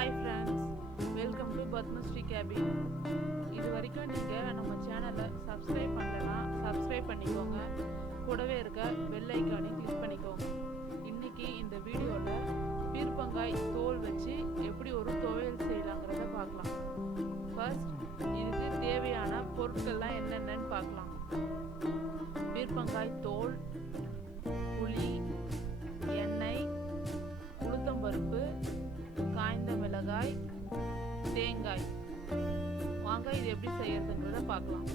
Hi friends, welcome to Padmashri cabin. இது வரைக்கும் நீங்கள் நம்ம சேனலை சப்ஸ்கிரைப் பண்ணலைன்னா சப்ஸ்கிரைப் பண்ணிக்கோங்க. கூடவே இருக்க பெல் ஐக்கானை கிளிக் பண்ணிக்கோங்க. இன்றைக்கி இந்த வீடியோவில் பீர்க்கங்காய் தோல் வச்சு எப்படி ஒரு துவையல் செய்யலாங்கிறத பார்க்கலாம். ஃபர்ஸ்ட் இதுக்கு தேவையான பொருட்கள்லாம் என்னென்னு பார்க்கலாம். பீர்க்கங்காய் தோல், புளி, எண்ணெய், உளுத்தம்பருப்பு, காய்ந்த மிளகாய், தேங்காய். வாங்க இது எப்படி செய்யறதுங்கிறத பார்க்கலாம்.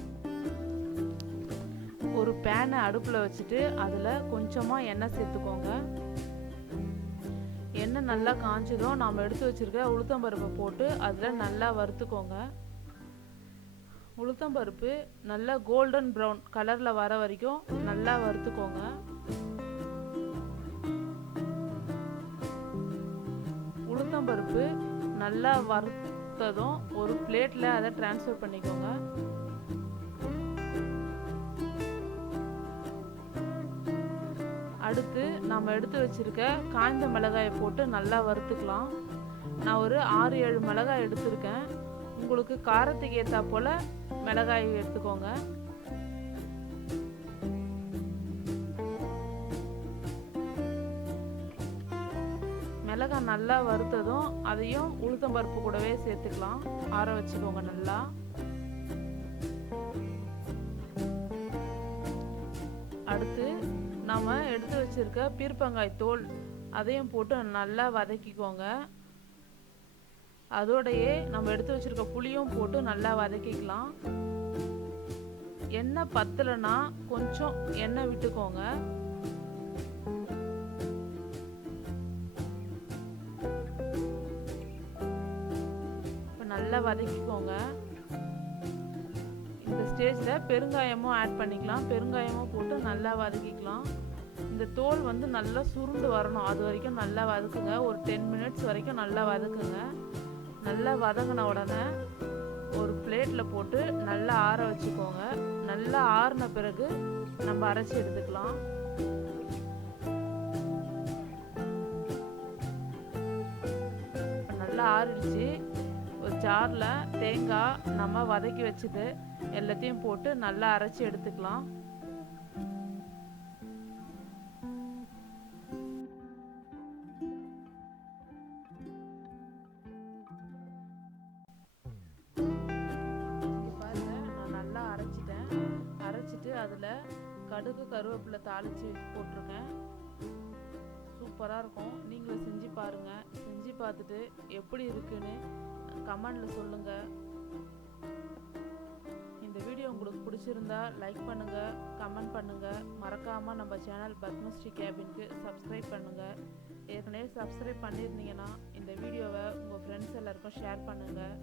ஒரு பேனை அடுப்பில் வச்சுட்டு அதில் கொஞ்சமாக எண்ணெய் சேர்த்துக்கோங்க. எண்ணெய் நல்லா காய்ச்சதும் நாம் எடுத்து வச்சுருக்க உளுத்தம்பருப்பை போட்டு அதில் நல்லா வறுத்துக்கோங்க. உளுத்தம்பருப்பு நல்லா கோல்டன் ப்ரௌன் கலரில் வர வரைக்கும் நல்லா வறுத்துக்கோங்க. உளுத்தம்பருப்பு நல்லா வறுத்ததும் ஒரு பிளேட்டில் அதை ட்ரான்ஸ்ஃபர் பண்ணிக்கோங்க. அடுத்து நம்ம எடுத்து வச்சிருக்க காய்ந்த மிளகாயை போட்டு நல்லா வறுத்துக்கலாம். நான் ஒரு 6-7 மிளகாய் எடுத்திருக்கேன். உங்களுக்கு காரத்துக்கு ஏற்றா போல் மிளகாய் எடுத்துக்கோங்க. மிளகாய் நல்லா வறுத்ததும் அதையும் உளுத்தம்பருப்பு கூடவே சேர்த்துக்கலாம். ஆற வச்சுக்கோங்க நல்லா. அடுத்து நம்ம எடுத்து வச்சிருக்க பீர்க்கங்காய் தோல் அதையும் போட்டு நல்லா வதக்கிக்கோங்க. அதோடையே நம்ம எடுத்து வச்சிருக்க புளியும் போட்டு நல்லா வதக்கிக்கலாம். எண்ணெய் பத்தலைன்னா கொஞ்சம் எண்ணெய் விட்டுக்கோங்க. நல்லா வதக்கிக்கோங்க. இந்த ஸ்டேஜில் பெருங்காயமும் ஆட் பண்ணிக்கலாம். பெருங்காயமும் போட்டு நல்லா வதக்கிக்கலாம். இந்த தோல் வந்து நல்லா சுருண்டு வரணும், அது வரைக்கும் நல்லா வதக்குங்க. ஒரு 10 மினிட்ஸ் வரைக்கும் நல்லா வதக்குங்க. நல்லா வதங்கின உடனே ஒரு பிளேட்டில் போட்டு நல்லா ஆற வச்சுக்கோங்க. நல்லா ஆறின பிறகு நம்ம அரைச்சி எடுத்துக்கலாம். நல்லா ஆறிடுச்சு. ஒரு ஜாரில் தேங்காய் நம்ம வதக்கி வச்சது எல்லாத்தையும் போட்டு நல்லா அரைச்சி எடுத்துக்கலாம். பாருங்க, நான் நல்லா அரைச்சிட்டேன். அரைச்சிட்டு அதில் கடுகு கருவேப்பிலை தாளித்து போட்டிருக்கேன். சூப்பராக இருக்கும். நீங்களும் செஞ்சு பாருங்கள். செஞ்சு பார்த்துட்டு எப்படி இருக்குன்னு கமெண்டில் சொல்லுங்கள். இந்த வீடியோ உங்களுக்கு பிடிச்சிருந்தா லைக் பண்ணுங்கள், கமெண்ட் பண்ணுங்கள். மறக்காமல் நம்ம சேனல் பத்மஸ்ரீ கேபினுக்கு சப்ஸ்கிரைப் பண்ணுங்கள். ஏற்கனவே சப்ஸ்கிரைப் பண்ணியிருந்தீங்கன்னா இந்த வீடியோவை உங்கள் ஃப்ரெண்ட்ஸ் எல்லாருக்கும் ஷேர் பண்ணுங்கள்.